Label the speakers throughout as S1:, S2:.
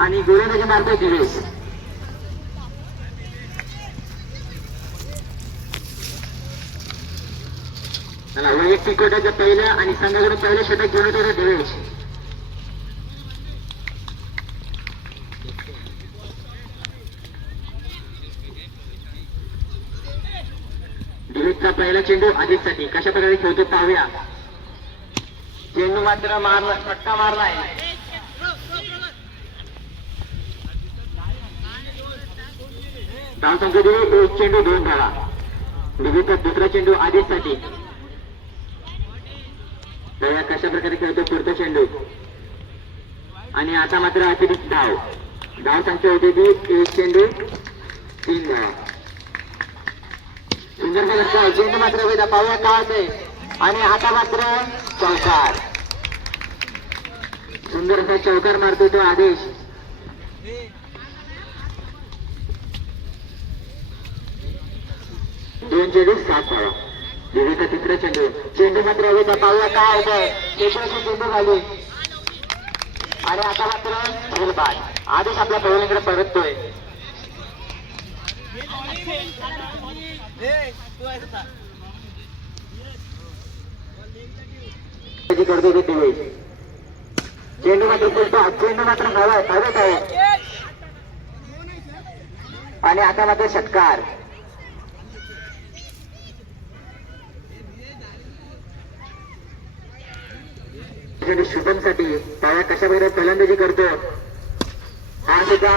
S1: आणि गोलंदाजी मारतोय दिवेश. चला वैयक्तिक गटाचं पहिल्या आणि संघाकडून पहिलं षटक घेऊन येतो दिवेश. दिवेशचा पहिला चेंडू आदितसाठी कशा प्रकारे खेळतो पाहूया. चेंडू मात्र मारला फटका मारलाय धाव संख्या दिली एक चेंडू दोन धावा. दिवेशचा दुसरा चेंडू आधीसाठी तर कशा प्रकारे खेळतो पुढचा चेंडू? आणि आता मात्र अतिरिक्त धाव. धाव संख्या होती ती एक चेंडू तीन धावा. सुंदर चेंडू मात्र वेदा पाहूया काय होते आणि आता मात्र चौकार. सुंदर असा चौकार मारतो तो आदेश. दोन चेंडू सात धावा दिवेचा तिसरा चेंडू चेंडू मात्र वेदा पाहूया काय होतंय एकशे चेंडू झाली आणि आता मात्र फुलबाद आदेश आपल्या पवनीकडे परततोय करतो ते होईल चेंडू मात्र फुलतो चेंडू मात्र हवा हवेत आहे आणि आता मात्र षटकार आणि शुभमसाठी त्याला कशा प्रकारे फलंदाजी करतो? हा सुद्धा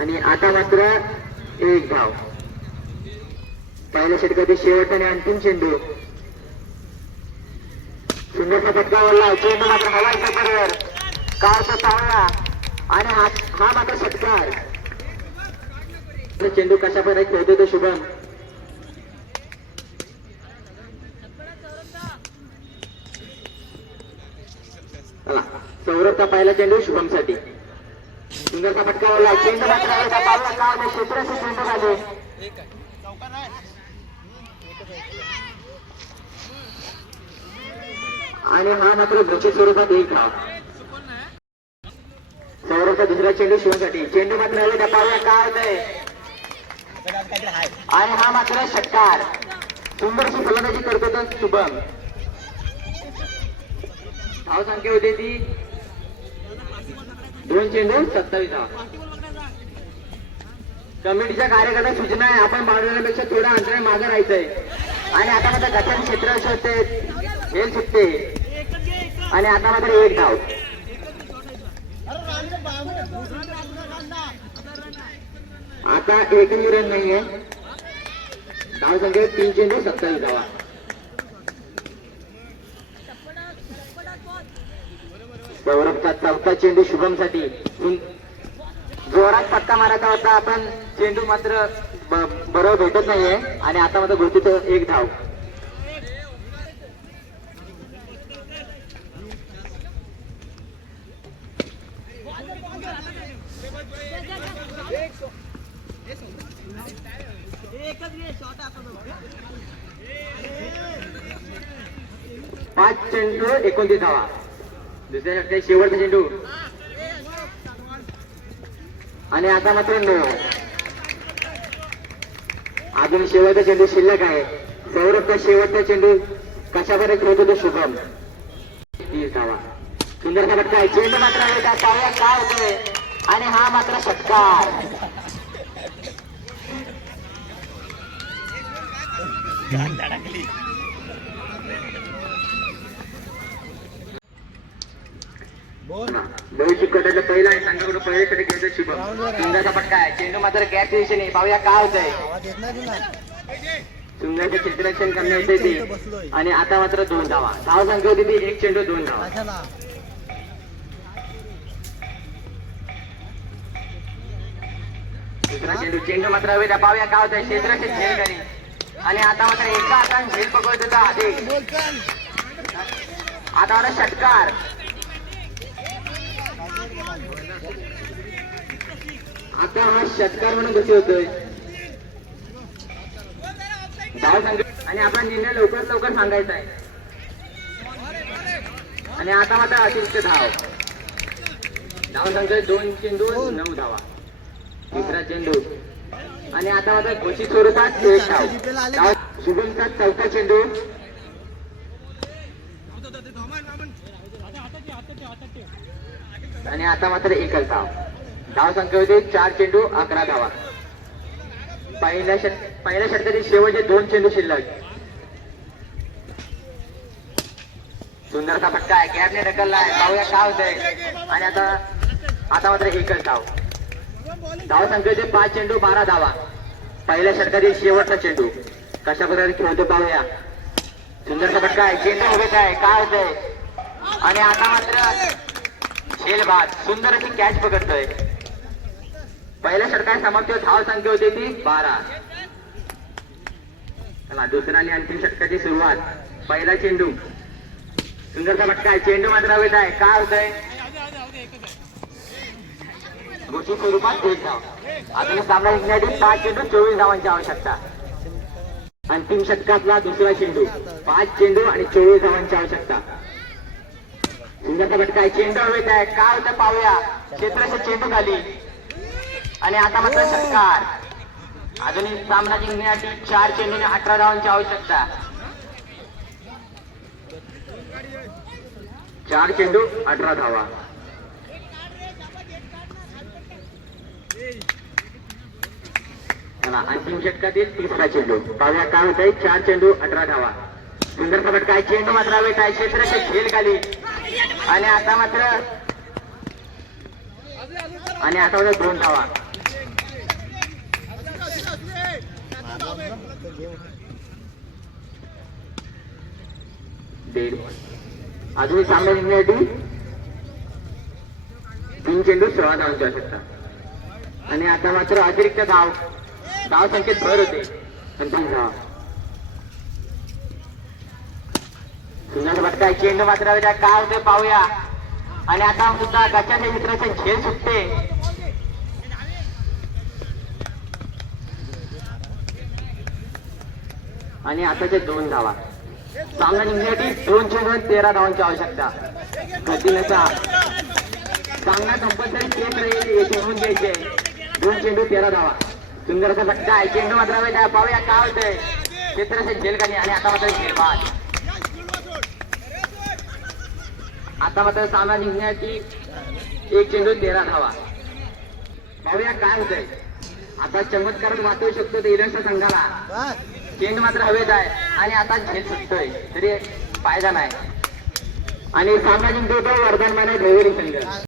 S1: आणि आता मात्र एक धाव. पहिल्या षटकातील शेवट आणि अंतिम चेंडू. सुंदरचा फटका वळला चेंडू मात्र हवायचा बरोबर कारचा चावला आणि हा मात्र षटकार. चेंडू कशा प्रकारे खेळतो तो शुभम? चला सौरभचा पहिला चेंडू शुभमसाठी सुंदरचा फटका वळला चेंडू मात्र चेंडू झाले आणि हा मात्र घोषित स्वरूपात एक धाव सौरभचा दुसरा चेंडू शिवसाठी चेंडू मात्र आले हवेचा पावला का होतंय आणि हा मात्र षटकार. सुंदरशी फलंदाजी करतो तो शुभम. धाव संख्या होते ती दोन चेंडू सत्तावीस धाव कमिटीच्या कार्यकर्ता सूचना आहे आपण बाळवण्यापेक्षा थोडं अंतर मागे राहायचंय. आणि आता मात्र गठन क्षेत्र असे होते हे सुटते. आणि आता मात्र एक धाव. आता एकही रन नाहीये. धाव संख्या तीन चेंडू सत्तावीस धावा. सौरभचा चौथा चेंडू शुभमसाठी जोरात पत्ता मारायचा होता आपण चेंडू मात्र बरोबर भेटत नाहीये. आणि आता मात्र गोष्टीत एक धाव. पाच चेंडू एकोणतीस धावा. दुसऱ्या षटकात शेवटचा चेंडू. आणि आता मात्र नऊ अजून शेवटचा चेंडू शिल्लक आहे. सौरभचा शेवटचा चेंडू कशा बरे खेळतो तो शुभम? तीस धावा. सुंदरचा फटका आहे. चेंडू मात्र आहे. काय होतोय. आणि हा मात्र षटकार. भविष्य कटातलं पहिला आहे संघाकडून पहिले षटक घ्यायचं शुभम सुंदरचा फटका आहे. चेंडू मात्र गॅस दिशेने. पाहूया काय होतंय. सुंदरचे चित्ररक्षण करण्यात येते. आणि आता मात्र दोन धावा. धाव संख्या होती ती एक चेंडू दोन धावा. दुसरा चेंडू चेंडू मात्र आहे. पाहूया काय होतंय. क्षेत्राचे झेल करी आणि आता मात्र एका हाताने झेल पकडत होता. आता मात्र षटकार. आता हा षटकार म्हणून कसे होतोय. धाव आणि आपला निर्णय लवकर लवकर सांगायचा आहे. आणि आता मात्र अतिरिक्त धाव. धाव संख्या दोन चेंडू नऊ धावा. तिसरा चेंडू. आणि आता मात्र घोषित स्वरूपात एक धाव शुभमचा चौथा चेंडू. आणि आता मात्र एकच धाव. धाव संख्या होते चार चेंडू अकरा धावा. पहिल्या षट पहिल्या षटकातील शेवटचे दोन चेंडू शिल्लक. सुंदरसा फटका आहे गॅपने ढकलला आहे. पाहूया काय होतंय. आणि आता आता मात्र एकच धाव. धाव संख्या होते पाच चेंडू बारा धावा. पहिल्या षटकातील शेवटचा चेंडू. कशा प्रकारे खेळतो पाहूया. सुंदरसा फटका आहे चेंडू उभे काय काय होतंय? आणि आता मात्र खेल बाद सुंदर अशी कॅच पकडतोय. पहिल्या षटकात समाप्त धाव संख्या होती ती बारा. चला दुसरा आणि अंतिम षटकाची सुरुवात. पहिला चेंडू. सुंदरचा फटका आहे. चेंडू मात्र हवेत आहे. काय होतंय? घोषित स्वरूपात एक धाव. आता सामना जिंकण्यासाठी पाच चेंडू चोवीस धावांची आवश्यकता. अंतिम षटकातला दुसरा चेंडू. पाच चेंडू आणि चोवीस धावांची आवश्यकता. सुंदरचा काय चेंडू हवेत आहे काय होतं पाहूया. क्षेत्राचे चेंडू खाली. आणि आता मात्र षटकार अजूनही सामना जिंकण्यासाठी चार चेंडूने अठरा धावांची आवश्यकता. चार चेंडू अठरा धावा. अंतिम षटकातील तिसरा चेंडू. पाहूया काय होत आहे चार चेंडू अठरा धावा. सुंदर फटका चेंडू मात्र हवेत आहे क्षेत्राचे खेळ खाली. आणि आता मात्र आणि आता मात्र दोन धावा. अजून सामना जिंकण्यासाठी तीन चेंडू सोळा धावांची आवश्यकता आणि आता मात्र अतिरिक्त धाव धाव संख्येत भर होते. अंतिम धावा. त्या चेंडू मात्र काय होते पाहूया. आणि आता सुद्धा गच्चाच्या मित्राचे झेल सुटते. आणि आताचे दोन धावा. सामना जिंकण्यासाठी दोन चेंडू तेरा धावांची आवश्यकता. गतीनुसार सामना कंपल्सरी तेच राहील हे घ्यायचे दोन चेंडू तेरा धावा. सुंदरचा फटका आहे चेंडू मात्र पाहूया. काय होतंय? क्षेत्राचे झेल आणि आता मात्र झेल बाद आता मात्र सामना जिंकण्याची एक चेंडू तेरा धावा. पाहूया काय होतंय. आता चमत्कार वाचवू शकतो ते इलनच्या संघाला. चेंडू मात्र हवेत आहे आणि आता झेल सुटतोय. तरी फायदा नाही. आणि सामना जिंकतो तो वर्धन माने ढोवरी संघ.